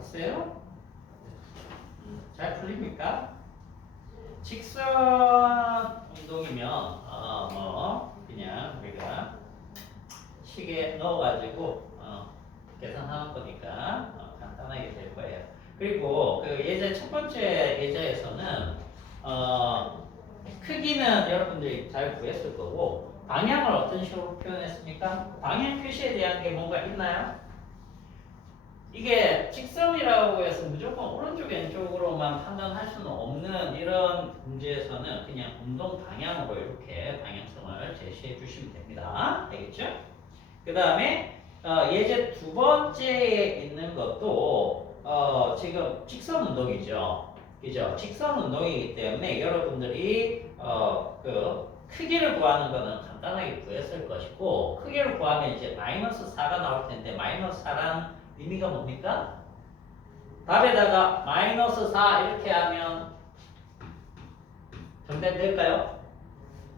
있어요? 잘 풀립니까? 직선 운동이면 그냥 우리가 식에 넣어가지고 계산하는 거니까 간단하게 될 거예요. 그리고 그 예제 첫 번째 예제에서는 크기는 여러분들이 잘 구했을 거고 방향을 어떤 식으로 표현했습니까? 방향 표시에 대한 게 뭔가 있나요? 이게 직선이라고 해서 무조건 오른쪽 왼쪽으로만 판단할 수는 없는 이런 문제에서는 그냥 운동 방향으로 이렇게 방향성을 제시해 주시면 됩니다. 알겠죠? 그 다음에 예제 두 번째에 있는 것도 지금 직선 운동이죠. 그죠? 직선 운동이기 때문에 여러분들이 그 크기를 구하는 거는 간단하게 구했을 것이고 크기를 구하면 이제 마이너스 4가 나올 텐데 마이너스 4란 의미가 뭡니까? 답에다가 마이너스 4 이렇게 하면 정답 될까요?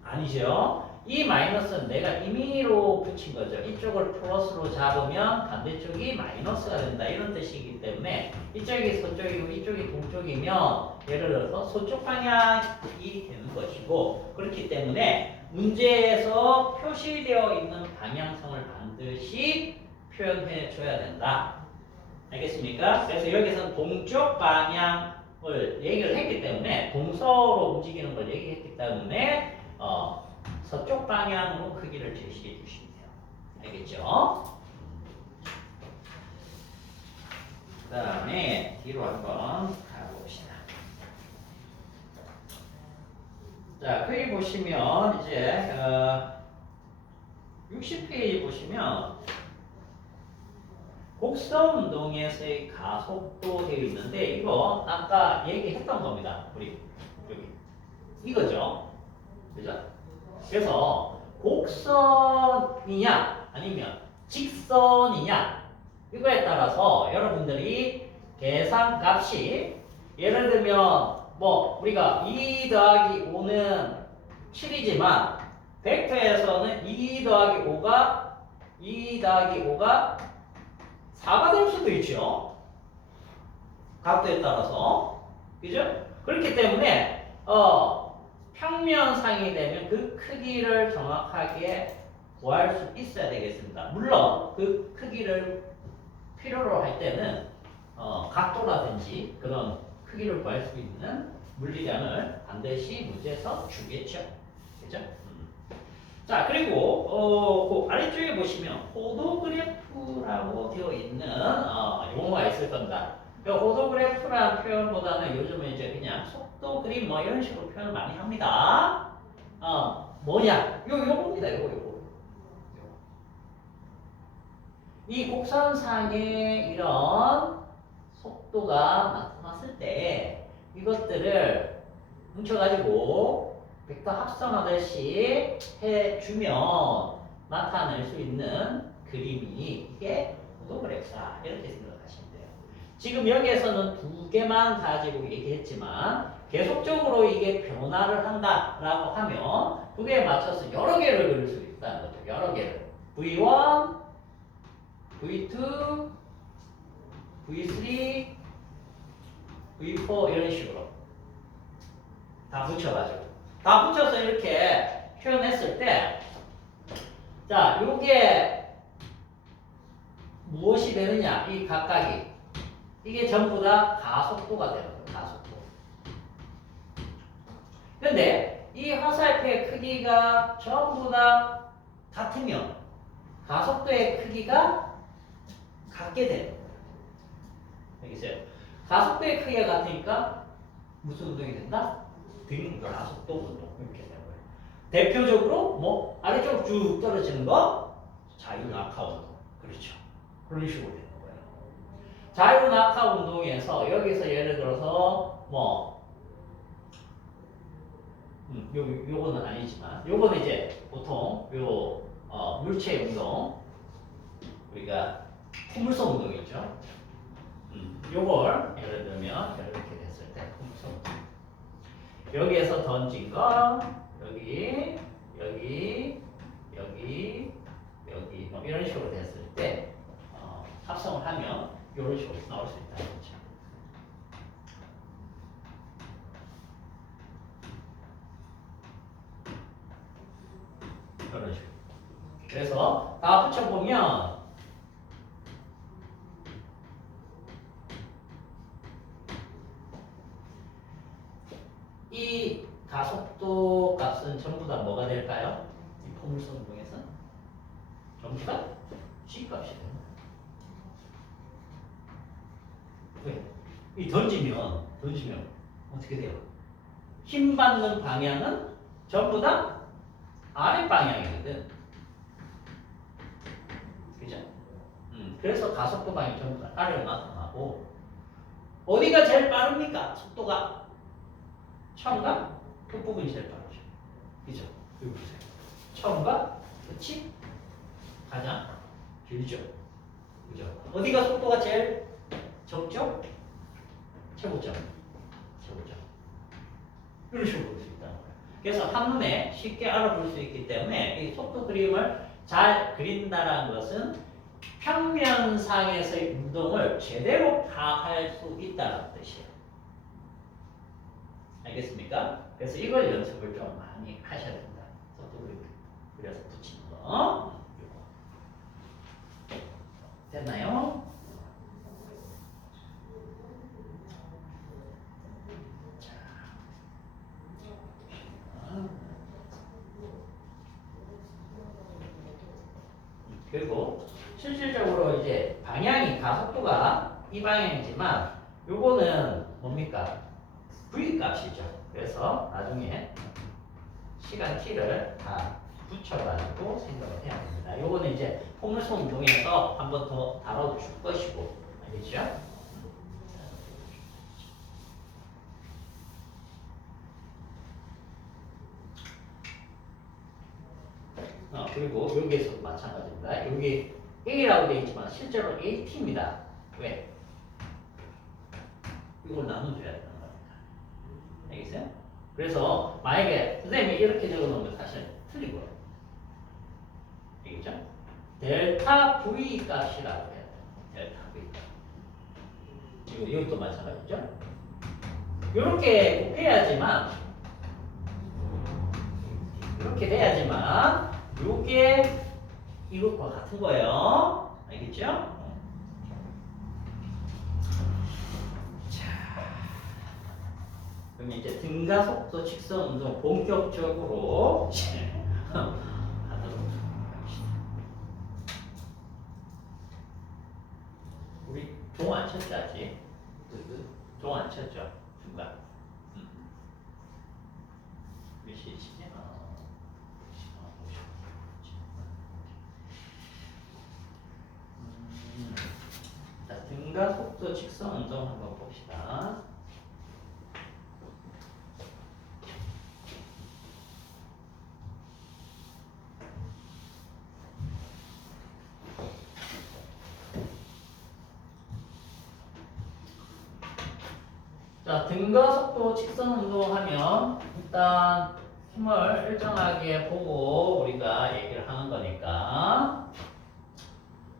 아니죠. 이 마이너스는 내가 임의로 붙인 거죠. 이쪽을 플러스로 잡으면 반대쪽이 마이너스가 된다. 이런 뜻이기 때문에 이쪽이 서쪽이고 이쪽이 동쪽이면 예를 들어서 서쪽 방향이 되는 것이고 그렇기 때문에 문제에서 표시되어 있는 방향성을 반드시 표현해 줘야 된다. 알겠습니까? 그래서 여기서는 동쪽 방향을 얘기를 했기 때문에 동서로 움직이는 걸 얘기했기 때문에 서쪽 방향으로 크기를 제시해 주시면 돼요. 알겠죠? 그 다음에 뒤로 한번 가봅시다. 자, 크기 보시면 이제 60페이지 보시면 곡선 운동에서의 가속도 되어 있는데 이거 아까 얘기했던 겁니다. 우리 여기 이거죠. 그죠? 그래서 곡선이냐 아니면 직선이냐 이거에 따라서 여러분들이 계산값이 예를 들면 뭐 우리가 2 더하기 5는 7이지만 벡터에서는 2 더하기 5가 4가 될 수도 있죠. 각도에 따라서. 그죠? 그렇기 때문에 평면상이 되면 그 크기를 정확하게 구할 수 있어야 되겠습니다. 물론 그 크기를 필요로 할 때는 각도라든지 그런 크기를 구할 수 있는 물리량을 반드시 문제에서 주겠죠. 그죠? 자, 그리고 그 아래쪽에 보시면 호도그래프라고 되어 있는 용어가 있을 겁니다. 호도그래프라는 표현보다는 요즘은 이제 그냥 속도 그림 뭐 이런 식으로 표현을 많이 합니다. 뭐냐? 요겁니다. 요거. 이 곡선상에 이런 속도가 나타났을 때 이것들을 뭉쳐가지고 벡터 합성하듯이 해주면 나타낼 수 있는 그림이 이게 호도그래프다. 이렇게 생각하시면 돼요. 지금 여기에서는 두 개만 가지고 얘기했지만 계속적으로 이게 변화를 한다라고 하면 그게 맞춰서 여러 개를 그릴 수 있다는 거죠. 여러 개를. V1, V2, V3, V4 이런 식으로 다 붙여가지고 다 붙여서 이렇게 표현했을 때 자, 요게 무엇이 되느냐? 이 각각이 이게 전부 다 가속도가 되는 거예요. 가속도. 근데 이 화살표의 크기가 전부 다 같으면 가속도의 크기가 같게 되는 거예요. 알겠어요? 가속도의 크기가 같으니까 무슨 운동이 된다? 등가속도 운동 이렇게 되는 거예요. 대표적으로 뭐 아래쪽 쭉 떨어지는 거 자유낙하 운동. 그렇죠. 그런 식으로 되는 거예요. 자유낙하 운동에서 여기서 예를 들어서 뭐 요거는 아니지만 요거는 이제 보통 물체 운동 우리가 포물선 운동이죠. 요걸 예를 들면 이렇게 됐을 때 포물선 운동. 여기에서 던진 거 여기 뭐 이런 식으로 됐을 때 합성을 하면 요 이런 식으로 나올 수 있다. 그렇죠? 이런 식으로. 그래서 다 붙여보면 이 가속도 값은 전부 다 뭐가 될까요? 이 포물선 운동에서 전부 다 G 값이 됩니다. 왜? 이 던지면 어떻게 돼요? 힘 받는 방향은 전부 다 아래 방향이거든. 그죠? 그래서 가속도 방향이 전부 다 아래로 나타나고 어디가 제일 빠릅니까? 속도가 처음과 끝부분이 제일 빠르죠. 그죠? 여기 보세요. 처음과 끝이 가장 길죠. 그죠? 어디가 속도가 제일 적죠? 최고점. 이런 식으로 볼 수 있다는 거예요. 그래서 한눈에 쉽게 알아볼 수 있기 때문에 이 속도 그림을 잘 그린다는 것은 평면상에서의 운동을 제대로 파악할 수 있다는 뜻이에요. 알겠습니까? 그래서 이걸 연습을 좀 많이 하셔야 된다. 속도 그림 그려서 붙이는 거. 됐나요? 그리고 실질적으로 이제 방향이 가속도가 이 방향이지만 요거는 뭡니까? V 값이죠. 그래서 나중에 시간 t를 다 붙여가지고 생각을 해야 됩니다. 요거는 이제 포물선 운동에서 한 번 더 다뤄줄 것이고, 알겠죠? 그리고 여기에서도 마찬가지입니다. 여기 A라고 되어 있지만 실제로 AT입니다. 왜? 이걸 나눠줘야 된다는 겁니다. 알겠어요? 그래서 만약에 선생님이 이렇게 적어놓으면 사실 틀린 거예요. 알겠죠? 델타 V 값이라고 해야 돼요. 델타 V. 이것도 마찬가지죠? 이렇게 돼야지만 이게 이것과 같은 거예요. 알겠죠? 자, 그럼 이제 등가속도 직선 운동 본격적으로 하도록 합시다. 우리 종 안 쳤지 아직? 종 안 쳤죠? 중간. 몇 시지? 자, 등가속도 직선 운동 한번 봅시다. 자, 등가속도 직선 운동하면 일단 힘을 일정하게 보고 우리가 얘기를 하는 거니까.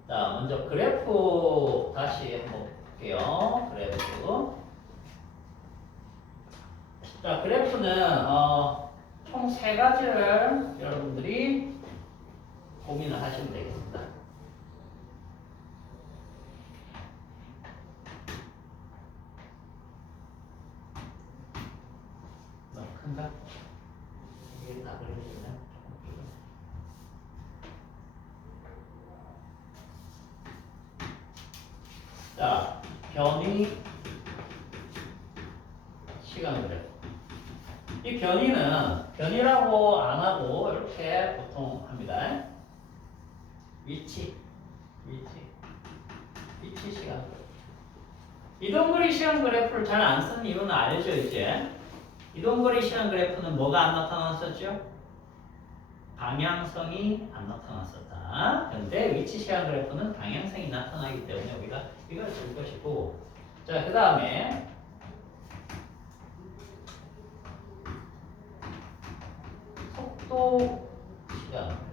자, 먼저 그래프 다시 한번 볼게요. 그래프. 자, 그래프는 총 세 가지를 여러분들이 고민을 하시면 되겠습니다. 너무 큰가? 이게 다 그려지네. 자, 변이 시간 그래프. 이 변이라고 안 하고 이렇게 보통 합니다. 위치 시간 그래프. 이동거리 시간 그래프를 잘 안 쓰는 이유는 알죠, 이제? 이동거리 시간 그래프는 뭐가 안 나타났었죠? 방향성이 안 나타났었다. 근데 위치 시간 그래프는 방향성이 나타나기 때문에 우리가 이걸 쓸 것이고, 자, 그 다음에 속도 시간 그래프.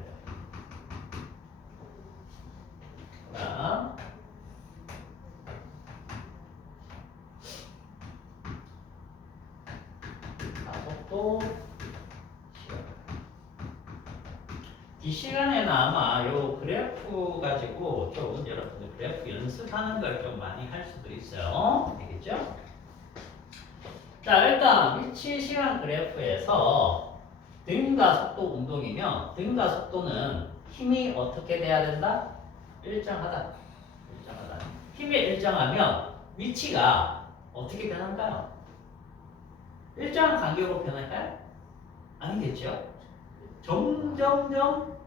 속도 시간. 이 시간에는 아마 요 그래프 가지고 좀 여러분들 그래프 연습하는 걸 좀 많이 할 수도 있어요. 알겠죠? 자, 일단 위치 시간 그래프에서 등가 속도 운동이면 등가 속도는 힘이 어떻게 돼야 된다? 일정하다. 일정하다. 힘이 일정하면 위치가 어떻게 변할까요? 일정한 간격으로 변할까요? 아니겠죠? 점점점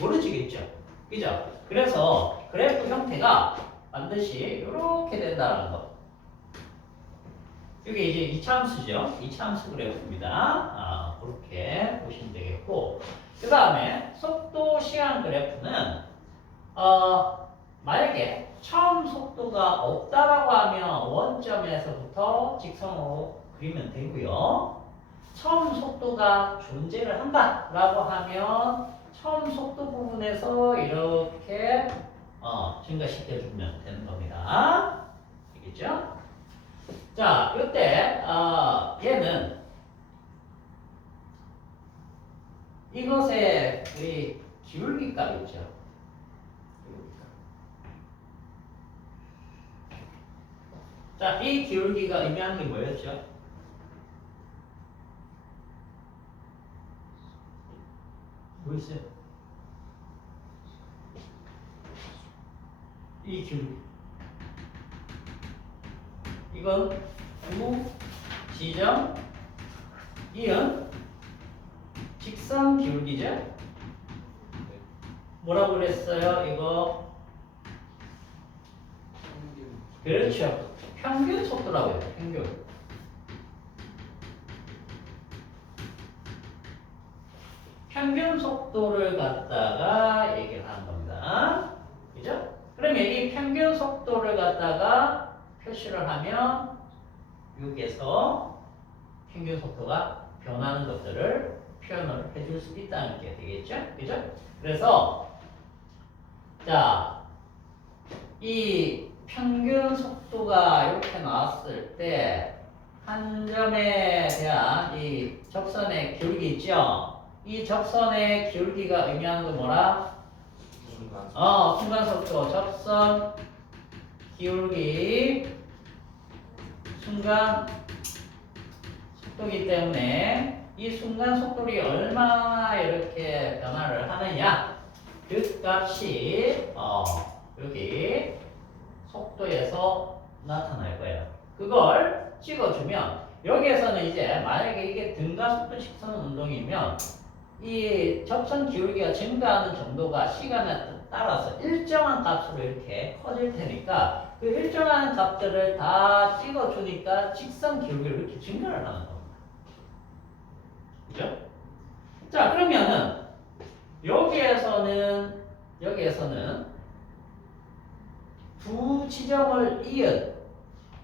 멀어지겠죠. 그죠? 그래서 그래프 형태가 반드시 이렇게 된다는 거. 이게 이제 이차함수죠. 이차함수 그래프입니다. 그렇게 보시면 되겠고, 그 다음에 속도 시간 그래프는 만약에 처음 속도가 없다라고 하면 원점에서부터 직선으로 그리면 되고요. 처음 속도가 존재를 한다라고 하면 처음 속도 부분에서 이렇게 증가시켜주면 되는 겁니다. 알겠죠? 자, 이때 얘는 이것의 우리 기울기값 있죠. 자, 이 기울기가 의미하는 게 뭐였죠? 뭐 있어요? 이 기울기. 이건 두 지점 이은 직선 기울기죠? 뭐라고 그랬어요? 이거 그렇죠. 평균 속도라고 해요. 평균. 평균 속도를 갖다가 얘기를 하는 겁니다. 그죠? 그러면 이 평균 속도를 갖다가 표시를 하면 여기에서 평균 속도가 변하는 것들을 표현을 해줄 수 있다는 게 되겠죠? 그죠? 그래서 자, 이 평균 속도가 이렇게 나왔을 때 한 점에 대한 이 접선의 기울기 있죠? 이 접선의 기울기가 의미하는 건 뭐라? 순간 속도, 접선 기울기, 순간 속도이기 때문에 이 순간 속도를 얼마나 이렇게 변화를 하느냐, 그 값이 여기 속도에서 나타날 거예요. 그걸 찍어주면 여기에서는 이제 만약에 이게 등가속도 직선 운동이면 이 접선 기울기가 증가하는 정도가 시간에 따라서 일정한 값으로 이렇게 커질 테니까 그 일정한 값들을 다 찍어주니까 직선 기울기를 이렇게 증가를 하는 겁니다. 그죠? 자, 그러면은 여기에서는 두 지점을 이은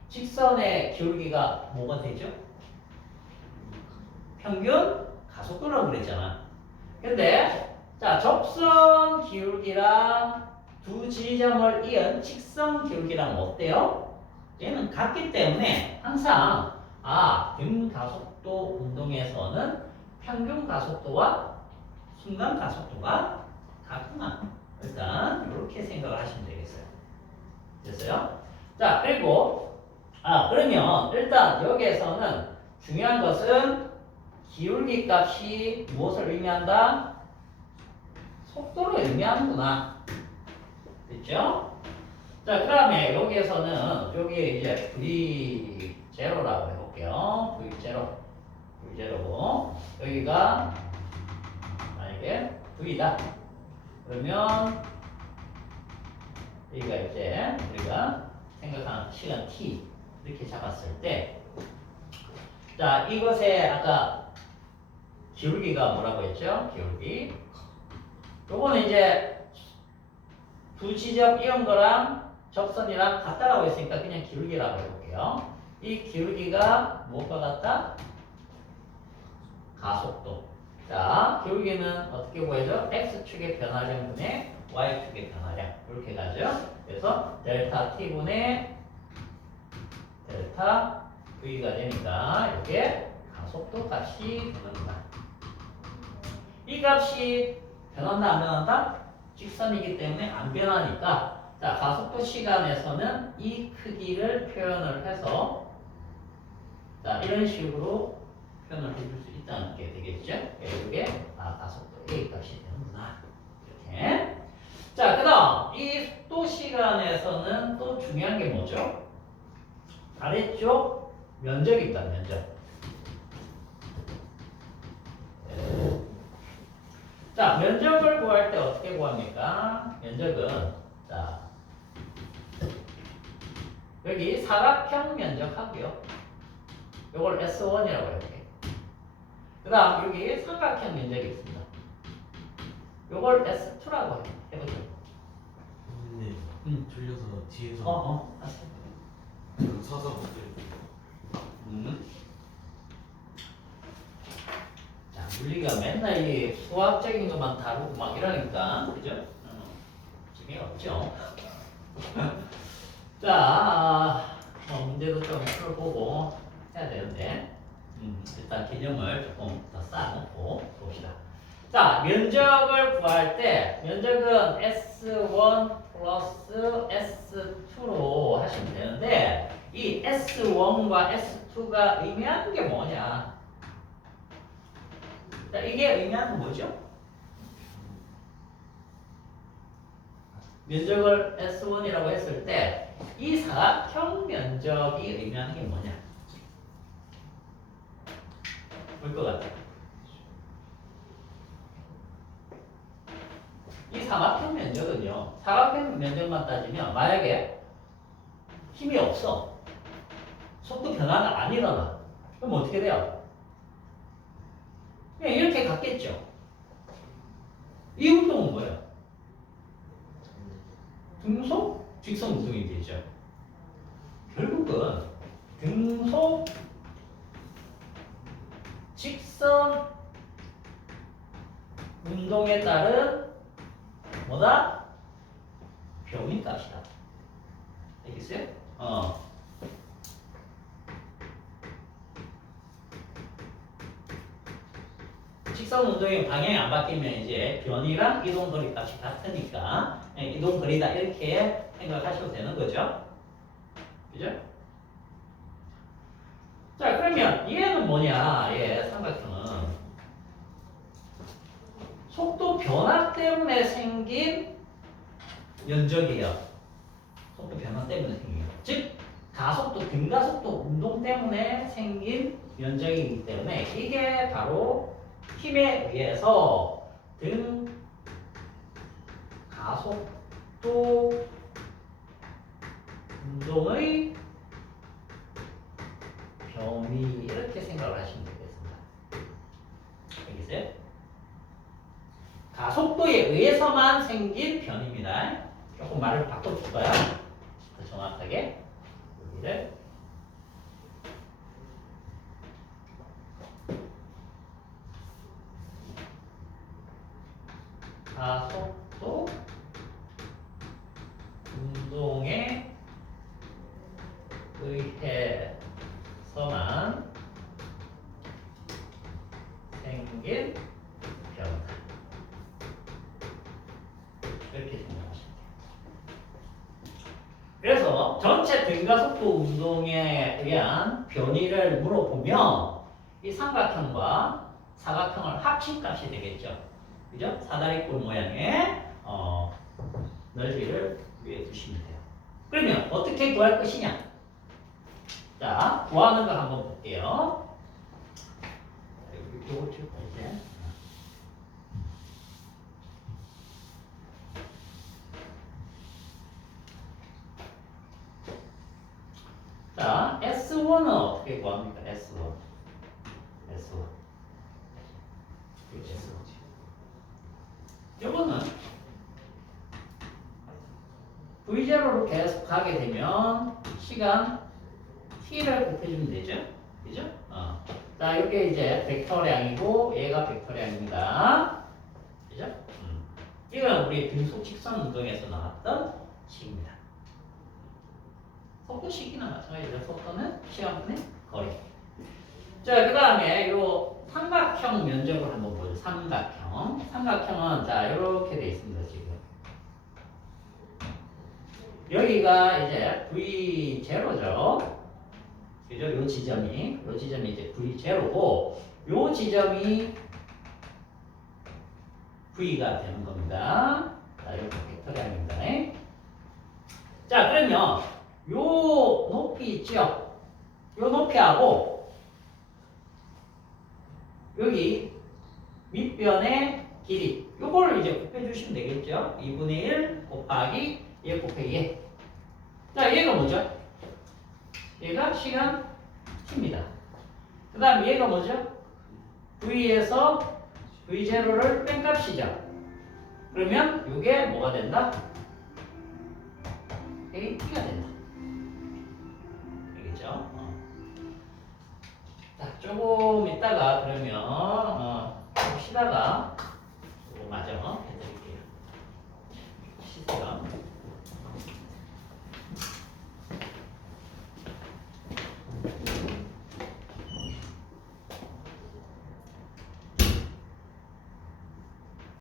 직선의 기울기가 뭐가 되죠? 평균 가속도라고 그랬잖아. 근데 자, 접선 기울기랑 두 지점을 이은 직선 기울기랑 어때요? 얘는 같기 때문에 항상 등가속도 운동에서는 평균 가속도와 순간 가속도가 같구나. 일단 이렇게 생각을 하시면 되겠어요. 됐어요? 자, 그리고 그러면 일단 여기에서는 중요한 것은 기울기 값이 무엇을 의미한다? 속도를 의미하는구나. 됐죠? 자, 그 다음에 여기에서는 여기 이제 V0라고 해볼게요. V0고 여기가 만약에 V다. 그러면 여기가 이제 우리가 생각하는 시간 T 이렇게 잡았을 때, 자, 이것의 아까 기울기가 뭐라고 했죠? 기울기. 요거는 이제 두 지점 이런 거랑 접선이랑 같다라고 했으니까 그냥 기울기라고 해볼게요. 이 기울기가 무엇과 같다? 가속도. 자, 기울기는 어떻게 보여져? X축의 변화량분의 Y축의 변화량. 이렇게 가죠. 그래서 델타 T분의 델타 V가 되니까 이게 가속도 값이 변한다. 이 값이 변한다 안 변한다? 직선이기 때문에 안 변하니까 자 가속도 시간에서는 이 크기를 표현을 해서 자 이런 식으로 표현을 해줄 수 있다는 게 되겠죠? 이게 가속도 A 값이 되는구나. 이렇게. 자 그다음 이 속도 시간에서는 또 중요한 게 뭐죠? 아래쪽 면적이 있다. 면적. 자 면적을 구할 때 어떻게 구합니까? 면적은 자 여기 사각형 면적하고요. 요걸 S1이라고 해볼게요. 그 다음 여기 삼각형 면적이 있습니다. 요걸 S2라고 해보죠. 선생님, 졸려서 뒤에서 그 서서 못해요. 자, 물리가 맨날 이 수학적인 것만 다루고 막 이러니까 그죠? 재미가 없죠. 자, 문제도 좀 풀어보고 해야 되는데 일단 개념을 조금 더 쌓아놓고 봅시다. 자, 면적을 구할 때 면적은 S1 플러스 S2로 하시면 되는데 이 S1과 S2가 의미하는 게 뭐냐? 자, 이게 의미하는 건 뭐죠? 면적을 S1이라고 했을 때 이 사각형 면적이 의미하는 게 뭐냐? 볼 것 같아요. 이 사각형 면적은요, 사각형 면적만 따지면 만약에 힘이 없어, 속도 변화가 안 일어나, 그럼 어떻게 돼요? 그냥 이렇게 갔겠죠. 이 운동은 뭐예요? 등속 직선 운동이 되죠. 결국은 등속 직선 운동에 따른 뭐다? 변위값이다. 알겠어요? 직선 운동의 방향이 안 바뀌면 이제 변이랑 이동거리 값이 같으니까 이동거리다 이렇게 생각하셔도 되는 거죠. 그죠? 자 그러면 얘는 뭐냐? 얘 삼각형은 속도 변화 때문에 생긴 면적이에요. 속도 변화 때문에 생겨요. 즉 가속도 등가속도 운동 때문에 생긴 면적이기 때문에 이게 바로 힘에 의해서 등 가속도 운동의 변이 이렇게 생각을 하시면 되겠습니다. 알겠어요? 가속도에 의해서만 생긴 변입니다. 조금 말을 바꿔줄까요? 더 정확하게 여기를 가속도 운동에 의해서만 생긴 변화. 이렇게 생각하시면 돼요. 그래서 전체 등가속도 운동에 의한 변이를 물어보면 이 삼각형과 사각형을 합친 값이 되겠죠. 그죠? 사다리꼴 모양의 넓이를 위에 두시면 돼요. 그러면 어떻게 구할 것이냐? 자, 구하는 거 한번 볼게요. 요거 칠까 이제. 자, S1은 어떻게 구합니까? S1. S1. 요거는 V0로 계속 가게 되면 시간 t를 곱해주면 되죠? 그죠? 자, 이게 이제 벡터량이고 얘가 벡터량입니다. 그죠? 이건 우리 등속 직선 운동에서 나왔던 식입니다. 속도 식이나 마찬가지죠. 속도는 시간분의 거리. 자, 그 다음에 요 삼각형 면적을 한번 보죠. 삼각형. 삼각형은 자, 이렇게 돼 있습니다, 지금. 여기가 이제 V0죠. 그죠? 요 지점이 이제 V0고, 요 지점이 V가 되는 겁니다. 자, 이렇게 벡터리합니다. 자, 그러면 요 높이 있죠? 요 높이하고 여기 밑변의 길이 요걸 이제 곱해 주시면 되겠죠? 2분의 1 곱하기 1 곱하기 1. 자, 얘가 뭐죠? 얘가 시간 t입니다. 그 다음 얘가 뭐죠? V에서 V0를 뺀 값이죠. 그러면 이게 뭐가 된다? AT가 된다. 알겠죠? 자, 조금 있다가 그러면 좀 쉬다가